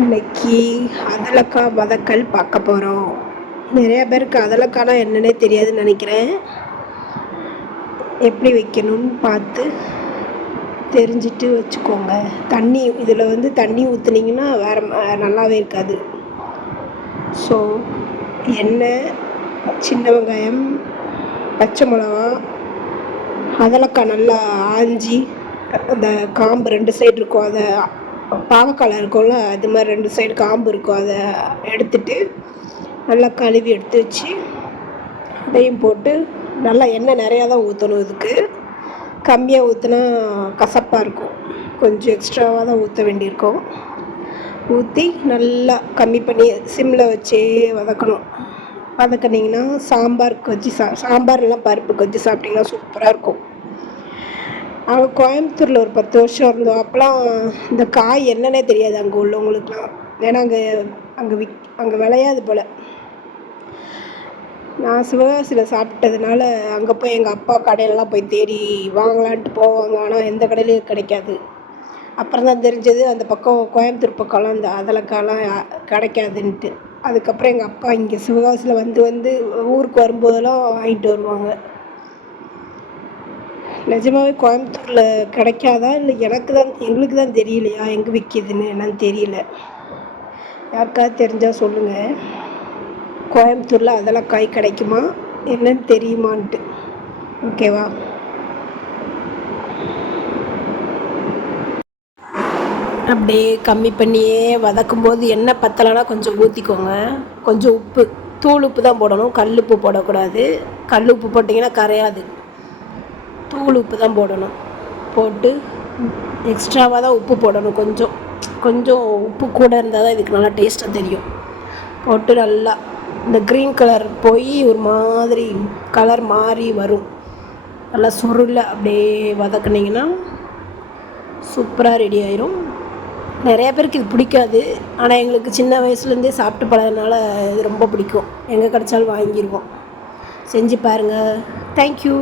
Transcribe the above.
இன்னைக்கு அதலக்காய் வதக்கல் பார்க்க போகிறோம் நிறையா பேருக்கு அதலக்காய்னா என்னன்னே தெரியாதுன்னு நினைக்கிறேன். எப்படி வைக்கணும்னு பார்த்து தெரிஞ்சுட்டு வச்சுக்கோங்க. தண்ணி இதில் வந்து தண்ணி ஊற்றுனீங்கன்னா வேறு நல்லாவே இருக்காது. ஸோ எண்ணெய் சின்ன வெங்காயம் பச்சை மிளகா அதலக்காய் நல்லா ஆஞ்சி அந்த காம்பு ரெண்டு சைடு இருக்கும் அதை பாவக்காய் இருக்கும்ல அது மாதிரி ரெண்டு சைடு காம்பு இருக்கும். அதை எடுத்துட்டு நல்லா கழுவி எடுத்து வச்சு அதையும் போட்டு நல்லா எண்ணெய் நிறையா தான் ஊற்றணும் இதுக்கு. கம்மியாக ஊற்றினா கசப்பாக இருக்கும். கொஞ்சம் எக்ஸ்ட்ராவாக தான் ஊற்ற வேண்டியிருக்கும். ஊற்றி நல்லா கம்மி பண்ணி சிம்மில் வச்சே வதக்கணும். வதக்குனிங்கன்னா சாம்பாருக்கு வச்சு சா சாம்பார்லாம் பருப்புக்கு வச்சு சாப்பிட்டிங்கன்னா சூப்பராக இருக்கும். அங்கே கோயம்புத்தூரில் ஒரு பத்து வருஷம் இருந்தோம். அப்போலாம் இந்த காய் என்னன்னே தெரியாது அங்கே உள்ளவங்களுக்குலாம். ஏன்னா அங்கே அங்கே விக் அங்கே விளையாது போல். நான் சிவகாசியில் சாப்பிட்டதுனால அங்கே போய் எங்கள் அப்பா கடையிலலாம் போய் தேடி வாங்கலான்ட்டு போவாங்க. ஆனால் எந்த கடையிலையும் கிடைக்காது. அப்புறம் தான் தெரிஞ்சது அந்த பக்கம் கோயம்புத்தூர் பக்கம்லாம் இந்த அதலக்காலாம் கிடைக்காதுன்ட்டு. அதுக்கப்புறம் எங்கள் அப்பா இங்கே சிவகாசியில் வந்து வந்து ஊருக்கு வரும்போதெல்லாம் வாங்கிட்டு வருவாங்க. நிஜமாவே கோயம்புத்தூரில் கிடைக்காதா? இல்லை எனக்கு தான் எங்களுக்கு தான் தெரியலையா? எங்கே விற்கிதுன்னு என்னன்னு தெரியல. யாருக்காவது தெரிஞ்சால் சொல்லுங்கள் கோயம்புத்தூரில் அதெல்லாம் காய் கிடைக்குமா? என்னன்னு தெரியுமான்ட்டு. ஓகேவா? அப்படியே கம்மி பண்ணியே வதக்கும் போது எண்ணெய் பத்தலைன்னா கொஞ்சம் ஊற்றிக்கோங்க கொஞ்சம் உப்பு. தூள் உப்பு தான் போடணும். கல் உப்பு போடக்கூடாது. கல் உப்பு போட்டிங்கன்னா கரையாது. தூள் உப்பு தான் போடணும். போட்டு எக்ஸ்ட்ராவாக தான் உப்பு போடணும். கொஞ்சம் கொஞ்சம் உப்பு கூட இருந்தால் தான் இதுக்கு நல்லா டேஸ்ட்டாக தெரியும். போட்டு நல்லா இந்த க்ரீன் கலர் போய் ஒரு மாதிரி கலர் மாறி வரும். நல்லா சுருள அப்படியே வதக்குனிங்கன்னா சூப்பராக ரெடி ஆயிரும். நிறையா பேருக்கு இது பிடிக்காது. ஆனால் எங்களுக்கு சின்ன வயசுலேருந்தே சாப்பிட்டு பழகினால இது ரொம்ப பிடிக்கும். எங்கே கிடச்சாலும் வாங்கிடுவோம் செஞ்சு பாருங்கள் தேங்க்யூ